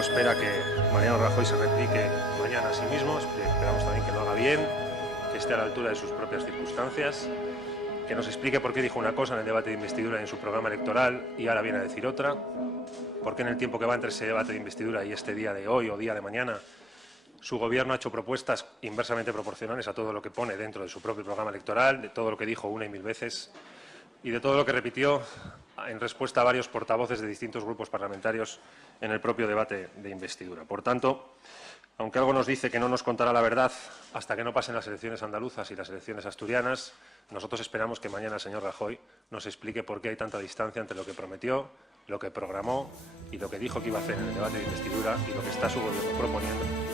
Grupo espera que Mariano Rajoy se replique mañana a sí mismo. Esperamos también que lo haga bien, que esté a la altura de sus propias circunstancias, que nos explique por qué dijo una cosa en el debate de investidura y en su programa electoral y ahora viene a decir otra, por qué en el tiempo que va entre ese debate de investidura y este día de hoy o día de mañana su gobierno ha hecho propuestas inversamente proporcionales a todo lo que pone dentro de su propio programa electoral, de todo lo que dijo una y mil veces y de todo lo que repitió en respuesta a varios portavoces de distintos grupos parlamentarios en el propio debate de investidura. Por tanto, aunque algo nos dice que no nos contará la verdad hasta que no pasen las elecciones andaluzas y las elecciones asturianas, nosotros esperamos que mañana el señor Rajoy nos explique por qué hay tanta distancia entre lo que prometió, lo que programó y lo que dijo que iba a hacer en el debate de investidura y lo que está su gobierno proponiendo.